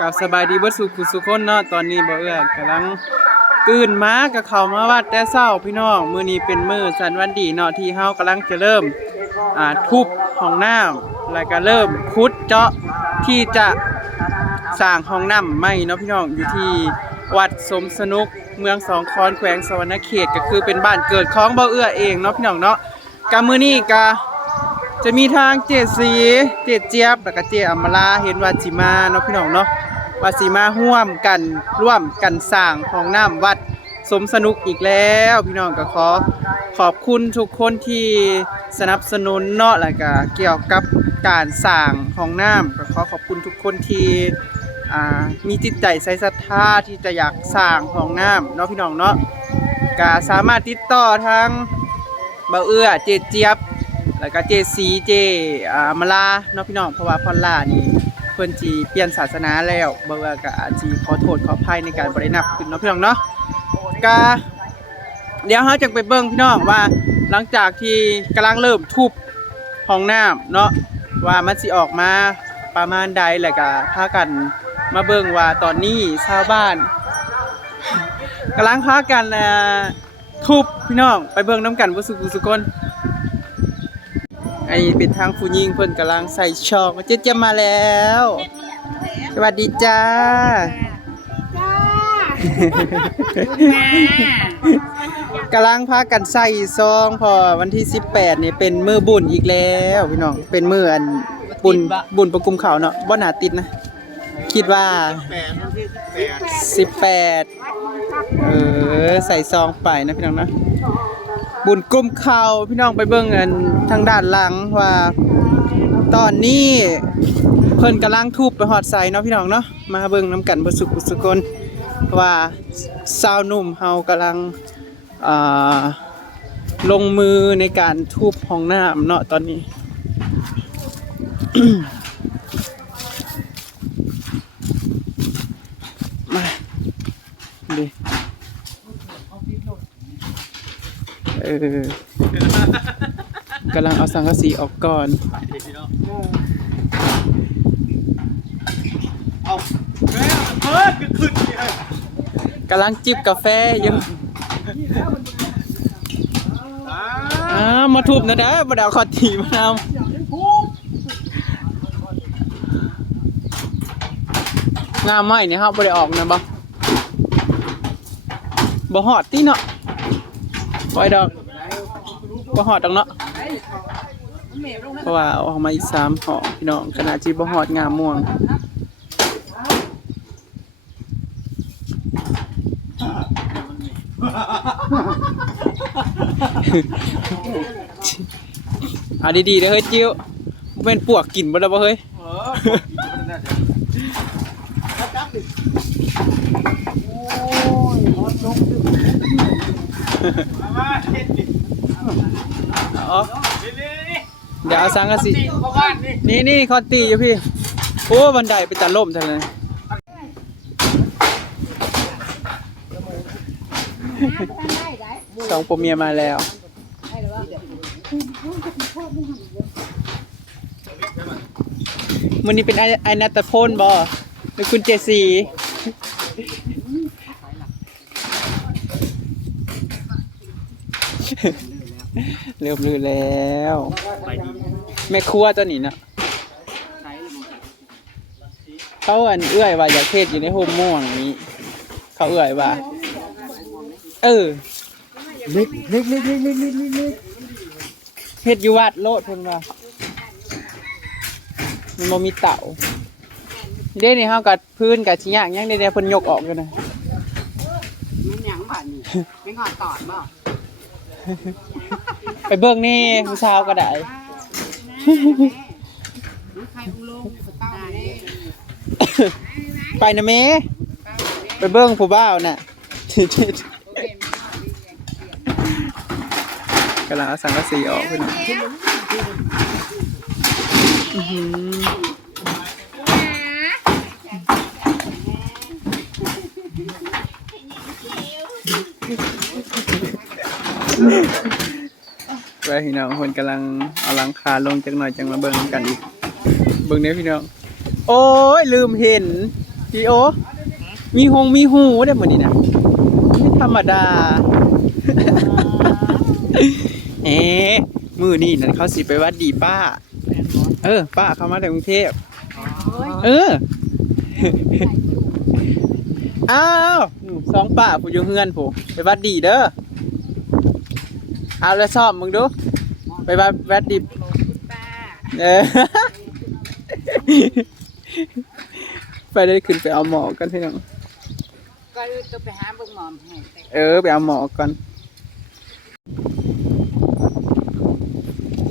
กับสบายดีเบิดสุขสุขคนเนาะตอนนี้บ่เอื้อกำลังตื่นมากับเขามาวัดแต่เช้าพี่น้องมื้อนี้เป็นมื้อสันวันดีเนาะที่เฮากำลังจะเริ่มอ่าทุบห้องน้ำแล้วก็เริ่มขุดเจาะที่จะสร้างห้องน้ำใหม่เนาะพี่น้องอยู่ที่วัดสมสนุกเมืองสองคอนแขวงสวรรณเขตก็คือเป็นบ้านเกิดของบ่เอื้อเองเนาะพี่น้องเนาะกะมื้อนี้ก็ จะมีทางเจ็ดสีเจ็ดเจี๊ยบแล้วก็เจอมราเห็นว่าสิมาเนาะพี่น้องเนาะว่าสิมาร่วมกันร่วมกันสร้างห้องน้ำวัดสมสนุกอีกแล้วพี่น้องก็ขอขอบคุณทุกคนที่สนับสนุนเนาะแล้วก็เกี่ยวกับการสร้างห้องน้ำก็ขอขอบคุณทุกคนที่มีจิตใจใส่ศรัทธาที่จะอยากสร้างห้องน้ำเนาะพี่น้องเนาะก็สามารถติดต่อทางเบาเอื้อเจดเจี๊ยบ แล้วก็เจซีเจอ่ามาลาเนาะพี่น้องเพราะว่าพอลล่านี่เพิ่นจีเปลี่ยนศาสนาแล้วบ่ว่าก็อาจสิขอโทษขออภัยในการบ่ได้นับขึ้นเนาะพี่น้องเนาะก็เดี๋ยวเฮาจะไปเบิ่งพี่น้องว่าหลังจากที่กำลังเริ่มทุบห้องน้ำเนาะว่ามันสิออกมาประมาณใดแล้วก็พากันมาเบิ่งว่าตอนนี้ชาวบ้านกำลังพากันอ่าทุบพี่น้องไปเบิ่งน้ำกันบ่สุขสุคน ไอเป็นทางผู้หญิงเพิ่นกำลังใส่ชอกเจ๊เจยมมาแล้ว สวัสดีจ้าจ้า กำลังพากันใส่ซองพอวันที่ 18นี่เป็นมือบุญอีกแล้วพี่น้องเป็นมืออันบุญบุญประกุมเขาวเนาะบ่น่าติดนะ คิดว่า18 เออ ใส่ซองไปนะพี่น้องนะ บุญกลุ่มเขาพี่น้องไปเบิ่งกันทางด้านหลังว่า ตอนนี้เพิ่นกำลังทุบไปหอดใส่เนาะพี่น้องเนาะมาเบิ่งน้ำกันบ่สุขสุคนว่าสาวหนุ่มเฮากำลังอ่าลงมือในการทุบห้องน้ำเนาะตอนนี้ มาดิเออกำลังเอาสังกะสีออกก่อน เอาแม่เพิ่นก็ขึ้นนี่เอ้ยกำลังจิบกาแฟอยู่อ่าอ่ามาทุบนะเด้อบด้เอาขอตีมานำงามไหมเนี่ยครับบ่ได้ออกนะบ่บ่ฮอดติเนาะ ปล่อยดอกบ่ฮอดดอกเนาะเพราะว่าออกมาอีกสามห่อพี่น้องขนาดที่บ่ฮอดงามม่วงเอาดีๆเด้อเฮ้ยจิ้วเป็นปวกกินบ่แล้บ่เฮ้ยเออมันน่าจะแล้วจับดิโอ้ยฮอตลงดิ เฮ็ดดิอ๋อนี่นี่นี่เดี๋ยวเอาสังกะสีตีเข้าบ้านนี่นี่นี่คอนตีอยู่พี่ โอ้บันไดไปตัดล่มจังเลยสองผัวเมียมาแล้ว มันนี้เป็นไอไอนัตตะพลบอหรือคุณเจสี เริ่มลือแล้วแม่ครัวตัวนี้นะเขาอันเอื้อยว่าอยากเทศอยู่ในโฮมม่วงนี้ เขาเอื้อยว่า เออเล็กเล็กเล็กเล็กเล็กเล็กเล็กเฮ็ดอยู่วัดโลดเพิ่นว่ามันบ่มีเต่าเด้นี่เฮากัดพื้นกับชิยางยังเด้ๆเพิ่นยกออกอยู่นะมันหยังบ้านนี่ไม่งอดตอดบ่ ไปเบิ่งนี่ผู้สาวก็ได้ไปนะเมไปเบิ่งผู้บ่าวน่ะกำลังเอาสังกะสีออกเพิ่นน่ะอื้อหือ ไปพี่น้องคนกำลังเอาหลังคาลงจักหน่อยจังมาเบิ่งกันอีกเบิ่งเด้อพี่น้องโอ้ยลืมเห็นพี่โอมีหงมีหูได้หมดนี่นะไม่ธรรมดาเอ๊ะมือนี่นั่นเขาสิไปวัดดีป้า เออ ป้าเขามาจากกรุงเทพเอออ้าวสองป้าผู้อยู่เฮือนผู้ไปวัดดีเด้อ เอาแล้วซ่อมมึงดู ไปวัดวัดดีป้าเออไปได้ขึ้นไปเอาหมอกันพี่น้องก็เลยต้องไปหาเบิ่งหมอมให้แต่เออไปเอาหมอก่อน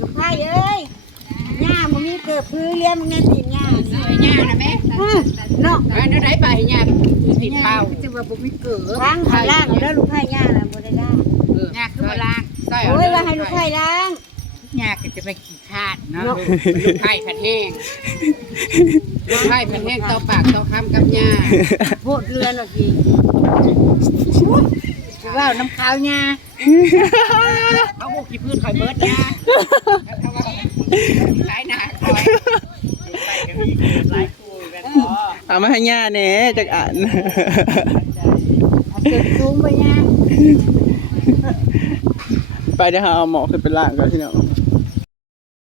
ลูกไผ่เอ้ยย่ามึงมีเกิดพื้นเลี้ยงมึงแน่ตีนย่าเสื้อย่านะแม่อื้อเนาะอันนั้นได้ไปย่าติดเป้าจะว่าบ่มีเกิดล้างขาล่างเอาแล้วลูกไผ่ย่าน่ะบ่ได้ล้างย่าคือบ่ล้าง ใส่โอ้ยว่าให้ลูกไผ่ล้างย่าก็จะไปขี้คาดเนาะลูกไผ่ผัดแห้งลูกไผ่ผัดแห้งต่อปากต่อคำกับย่าโพดเรือนหน่อยสิคือว่าน้ำขาวย่าเขาบุกขี้พื้นคอยเบิดย่าแล้วเขาว่าหลายหนาคอยเอามาให้ย่าแหน่จากอ่านเอาเกิดสูงไปย่า ไปเดี๋ยวหาเอาหมอขึ้นไปล่างก่อนพี่น้อง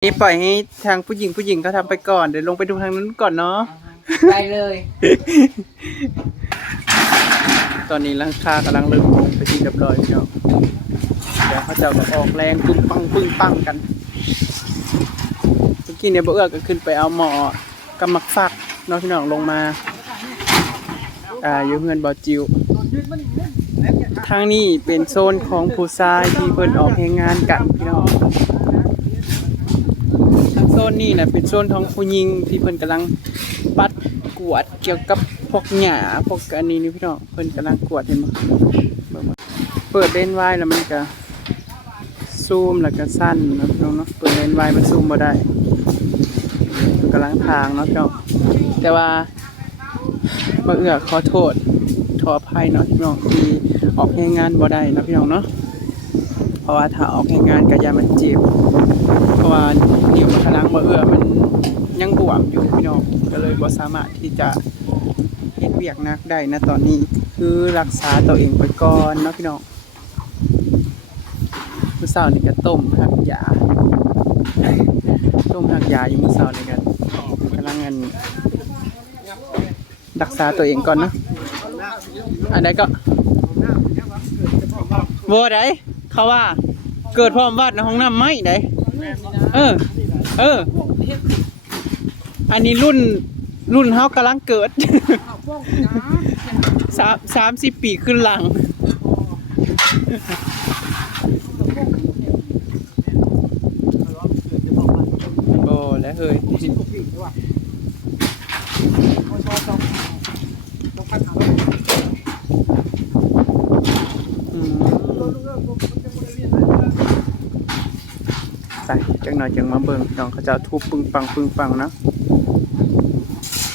นี่ปล่อยให้ทางผู้หญิงผู้หญิงเขาทำไปก่อน เดี๋ยวลงไปดูทางนั้นก่อนเนาะ ไปเลย ตอนนี้ร่างคากำลังเริ่มลงไปที่เรียบร้อยพี่น้องเดี๋ยวเขาจะมาออกแรงปึ้งปังปึ้งปังกันเมื่อกี้เนี่ยบ่เอื้อก็ขึ้นไปเอาหมอกำมักฟักเน้องพี่น้องลงมา อ่าอยู่เฮือนบ่อจิว ทางนี้เป็นโซนของผู้ชายที่เพิ่นออกแรงงานกันพี่น้องทางโซนนี้นะเป็นโซนของผู้หญิงที่เพิ่นกำลังปัดกวาดเกี่ยวกับพวกหญ้าพวกอันนี้นี่พี่น้องเพิ่นกำลังกวาดเห็นบ่เบิ่งว่าเปิดเลนไว้แล้วมันก็ซูมแล้วก็สั้นนะพี่น้องเนาะเปิดเลนส์ไว้มันซูมบ่ได้กำลังทางเนาะพี่น้องแต่ว่าบ่เอือขอโทษ ออภัยเนาะพี่น้องที่ออกแรงงานบ่ได้เนาะพี่น้องเนาะเพราะว่าถ้าออกแรงงานก็อย่ามันเจ็บเพราะว่านิ้วมันพลังบ่เอื้อมันยังบวมอยู่พี่น้องก็เลยบ่สามารถที่จะเฮ็ดเวียกนักได้นะตอนนี้คือรักษาตัวเองไปก่อนเนาะพี่น้องมื้อเช้านี่ก็ต้มหักยาต้มหักยาอยู่มื้อเช้านี่กันกำลังอันรักษาตัวเองก่อนเนาะ อันไหนก็โบไดเขาว่า เกิดพร้อมวัดในห้องน้ำไหมไดเออ เออ อันนี้รุ่นรุ่นเฮากำลังเกิดสามสามสิบปีขึ้นหลัง โอ้แล้วเฮ้ย อืมไปจัง หน่อยจังมาเบิ่งน้องเขาจะทุบปึ้งปังปึ้งปังนะ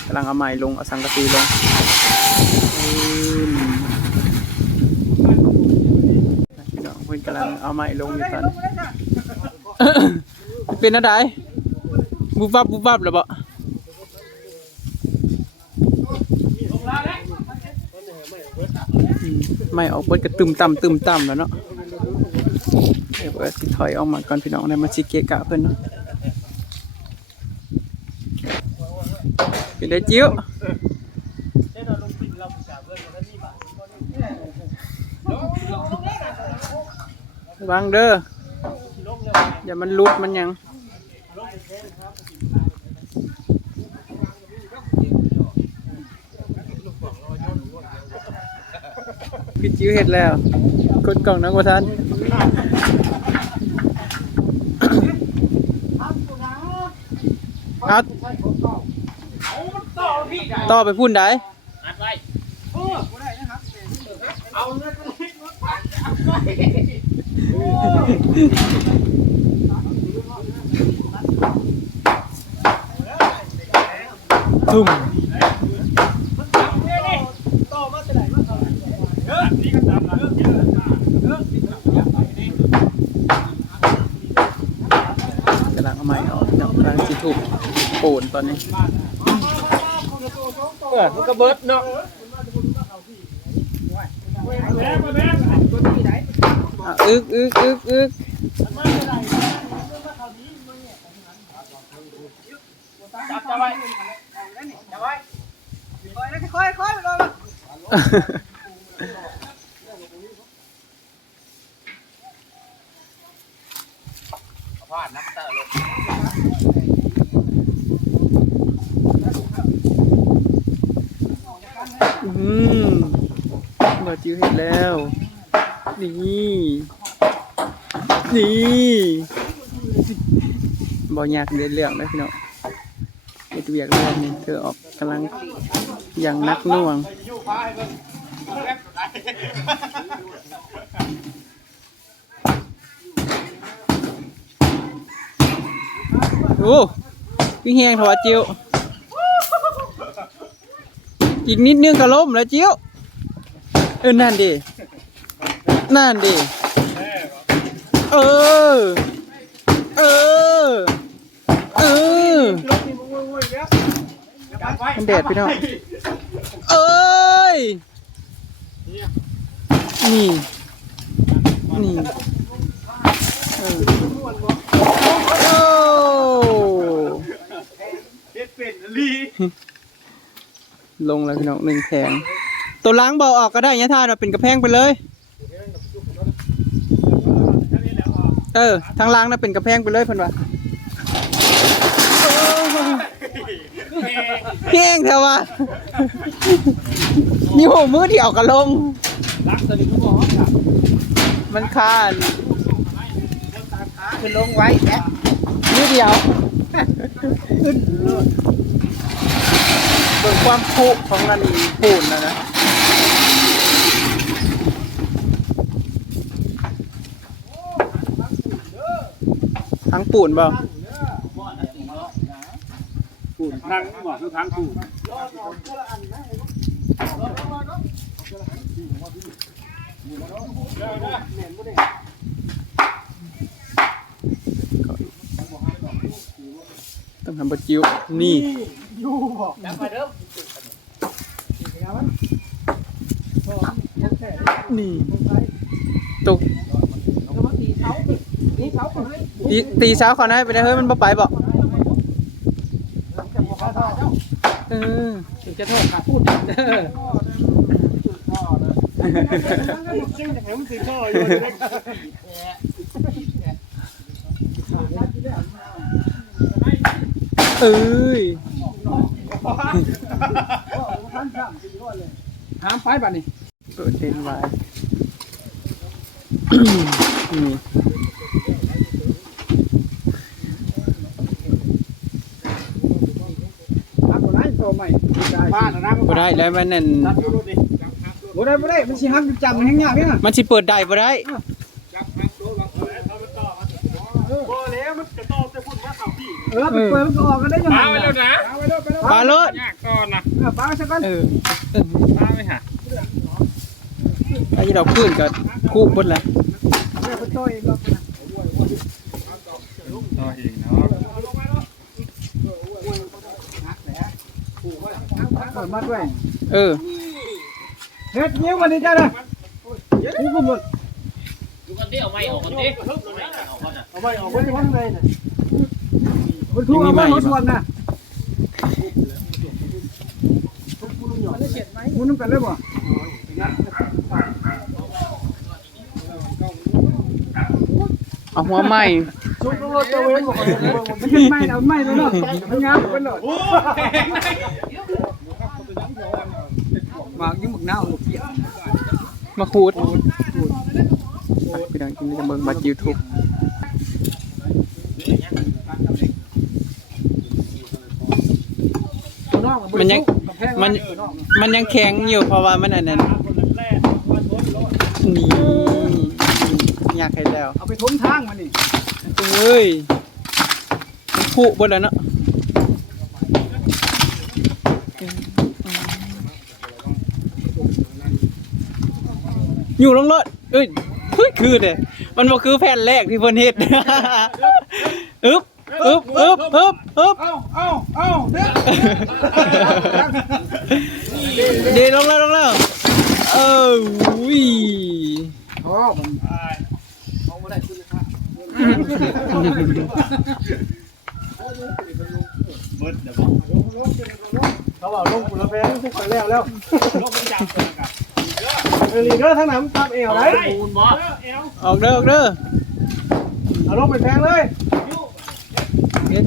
กำลังเอาไม้ลงเอาสังกะสีลงน้องเพิ่นกำลังเอาไม้ลงอยู่ตอนนี้เป็นอะไรบุบบับบุบบับหรือเปล่าไม่ออกเปิดกระตึมต่ำตึมต่ำแล้วเนาะ เดี๋ยวเปิดสิถอยออกมาก่อนพี่น้องได้มาชิเกะกะเพิ่นเนาะเป็นได้จิ้ววังเด้ออย่ามันลุดมันยังพี่จิ้วเห็ดแล้วกดกล่องนังวัทัน เอาต่อไปพุ่นได้ทุ่มกำลังเอาไม้ออกเนาะกำลังสิถูกโอน ตอนนี้เออมันก็เบิดเนาะอะอึกอึกอึกอึกจับจับไว้จับไว้ค่อยๆค่อยๆไปก่อน พลาดนักเตะเลย อืม คิวเห็นแล้ว นี่ นี่บอยากเดินเรื่องเลยพี่น้องเอ็ดเวียกเรื่องนี้เธอออกกำลังอย่างนักหน่วงโอ้พี่เฮียงถอดจิวอีกนิดนึงก็ล้มแล้วจิว เออนั่นดินั่นดิเออ เออ เออมันแดดพี่น้องเอ้ยนี่นี่เออโอ้เฮ็ดเป็นลีลงแล้วพี่น้องหนึ่งแผง ตัวล้างเบาออกก็ได้เนี่ยท่านเราเป็นกระแพงไปเลย เออทางล้างน่ะเป็นกระแพงไปเลยเพิ่นว่าแห้งเถอะวะมีหัวมือเดี่ยวกับลงมันคานคือลงไว้แล้มือเดียวเบิ่งความพุของนันปูนนะนะ ปูนเปล่าปูนทางหมอคือทางปูนต้องทำบะจิ้วนี่จับมาเด้อนี่ตก ตีตีเช้าขอนะไปได้เฮ้ยมันบ่ไปบอกเออถึงจะโทษค่ะพูดเด้อเอ้ยหามไปบัดนี้เปิดเด่นไว้นี่ ทำตัวนั้นตัวใหม่ บ้านนะบ่ได้แล้วมันนั่นจับดูดิบ่ได้บ่ได้มันสิหักจำมันแห้งยากเนี่ยมันสิเปิดได้บ่ได้เออไปเปิดมันก็ออกกันได้ยังไงปาไปแล้วนะปลาโลดยากก่อนนะเออปลาสักก้อนเออเออปาไปหาไอ้ดอกพื้นก็คู่เบิดแล้ว เออไปต่อยอีกรอบนะ ต่อเองเนาะ เปิดมาด้วยเออเฮ็ดนิ้ววันนี้จ้าเลยนี่กูหมดดูกันดิเอาไม้ออกกันดิเอาไปออกไปที่ห้องเลยน่ะคุณครูเอามาหัวส่วนน่ะมุนน้ำกันเลยบ่เอาหัวไหม้ชุบรถเจ้าเว้นบอกมันเป็นไม้เอาไม้แล้วเนาะมันงามเป็นหน่อยห มากยิ่งหมกหน้าหมกเปียกมาขูดไปพี่น้องกินจะเบิ่งบัตร YouTube มันยังมันมันยังแข็งอยู่เพราะว่ามันอันนั้นนี่อยากให้แล้ว เอาไปทมทางมันนี่เอ้ยมันผุเบดแล้วเนาะ อยู่ลงรถเอ้ยเฮ้ยคือเด้มันบ่คือแผ่นแรกที่เพิ่นเฮ็ดอึ๊บอึบอึบอึบอึบเอ้าเอ้าเอ้าเด้อดีลงแล้วลงแล้วเอออุ้ยโอ้มันเอาบ่ได้คุณค่าเบิดเดี๋ยวเขาบอกลงกุละแพงทุกคนแล้วแล้วลงจับกัน เออลีเดอทั้งนั้นตับเอวไรปูนบ่ออกเด้อออกเด้อเอาลงไปแพงเลยเอ็ด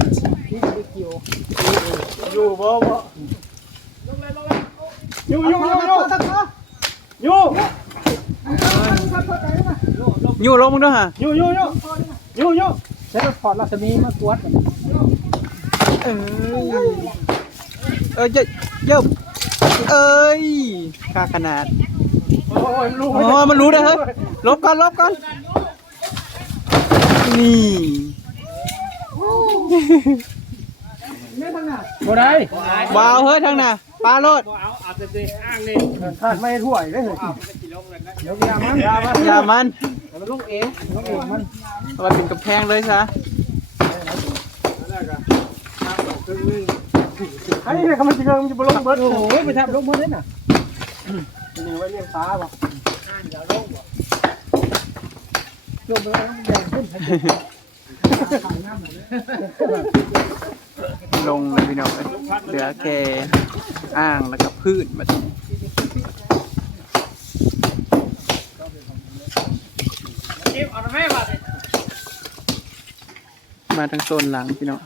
อยู่บ่บ่อยู่อยู่อยู่อยู่อยู่อยู่ลงมึงด้วยฮะอยู่อยู่อยู่อยู่อยู่ใช้พอร์ตรัศมีมากวดเอ้ยเอ้ยเยอะเยอะเอ้ยค่าขนาด โอ้ยลูกอ๋อมันรู้ได้เฮ้ยลบก่อนลบก่อน นี่บ่ได้ว้าวเฮ้ยทางน่ะปลาโลดเอาเอาแต่สิอ้างนี่ขาดไม่ถ่วยเลยเดี๋ยวยามันยามันอย่ามันมันลูกเองลูกเองมันเอาไปเป็นกำแพงเลยซะไอ้เนี่ยเขามันจะเกินมันจะบลงเบิร์ดโอ้โหไปแทบลงเบิร์ดเลยน่ะ นี่ไว้เลี้ยงปลาบ่ลงไปแล้วแดงขึ้นลงเลยพี่น้องเอ้ยเหลือแค่อ่างแล้วก็พืชมาเก็บเอาแม่บาดมาทางโซนหลังพี่น้อง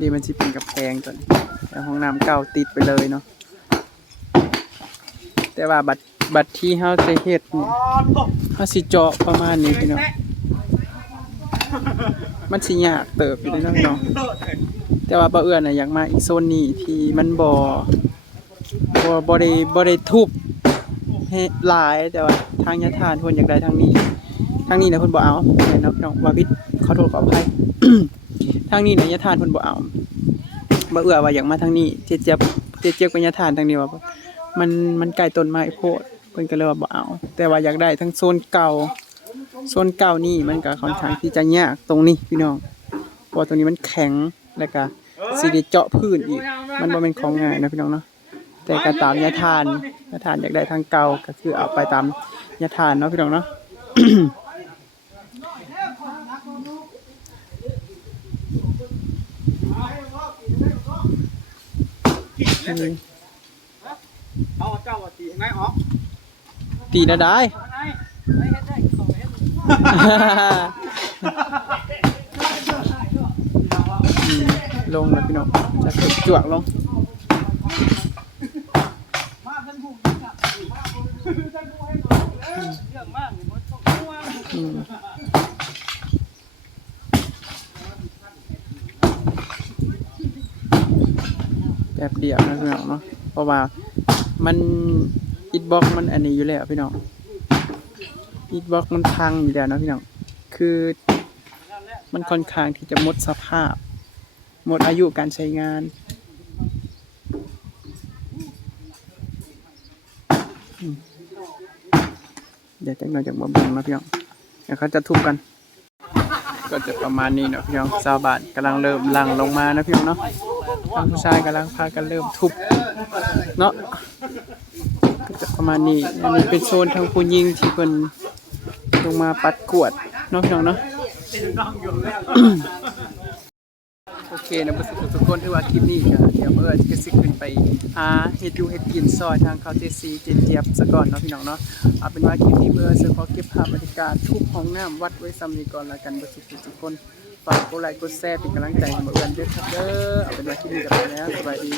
ดีมันสิเป็นกับแพงตัวนี้แต่ห้องน้ำเก่าติดไปเลยเนาะ แต่ว่าบัตรบัตรที่เฮาจะเฮ็ดนี่เฮาสิเจาะประมาณนี้พี่น้องมันสิยากเติบอยู่เลยเนาะพี่น้องแต่ว่าบ่เอื้อนน่ะอยากมาอีกโซนนี้ที่มันบ่บ่บ่ได้บ่ได้ทุบให้หลายแต่ว่าทางยะทานเพิ่นอยากได้ทางนี้ ทางนี้นะเพิ่นบ่เอาแม่นเนาะพี่น้องว่าผิดขอโทษขออภัยทางนี้นะยะทานเพิ่นบ่เอาบ่เอื้อว่าอยากมาทางนี้เจี๊ยบเจี๊ยบเจี๊ยบเจี๊ยบกับยะทานทางนี้ว่า มันมันใกล้ต้นไม้โพดเพิ่นก็เลยว่าบ่เอา แต่ว่าอยากได้ทั้งโซนเก่าโซนเก่านี่มันก็ค่อนข้างที่จะยากตรงนี้พี่น้องเพราะว่าตรงนี้มันแข็งแล้วก็สิได้เจาะพื้นอีก มันบ่แม่นของง่ายนะพี่น้องเนาะแต่ก็ตามยะทานยะทานอยากได้ทางเก่าก็คือเอาไปตามยะทานเนาะพี่น้องเนาะ เอาเจ้าตีไงออกตีนะได้อืมลงแล้วพี่น้องจะขึ้นจวกลงอืมแบบเดียวนะพี่น้องเนาะเพราะว่า มันอิดบ็อกมันอันนี้อยู่แล้วพี่น้องอิดบ็อกมันพังอยู่แล้วนะพี่น้องคือมันค่อนข้างที่จะหมดสภาพ หมดอายุการใช้งานเดี๋ยวจักหน่อยจากบ่เบังนะพี่น้องเดี๋ยวเขาจะทุบกัน ก็จะประมาณนี้เนาะพี่น้องชาวบ้านกำลังเริ่มลังลงมานะพี่น้องเนาะทางผู้ชายกำลังพากันเริ่มทุบเนาะก็จะประมาณนี้อันนี้เป็นโซนทางผู้ยิงที่เพิ่นลงมาปัดกวดเนาะพี่น้องเนาะ เคนะบุสุทุกคนที่ว่าคลิปนี้ก็เดี๋ยวเมื่อจะซิขึ้นไปหาเห็ดยูเห็ดกินซอยทางเขาเจซีเจนเจียบสะก่อนเนาะพี่น้องเนาะเอาเป็นว่าคลิปนี้เมื่อจะขอเก็บภาพบรรยากาศทุกห้องน้ำวัดไว้ซ้ำนี้ก่อนละกันบุสุทุกคนฝากกดไลค์กดแชร์เป็นกำลังใจให้เมื่อวันเด้อครับเด้อเอาเป็นว่าคลิปนี้กันแล้วสวัสดี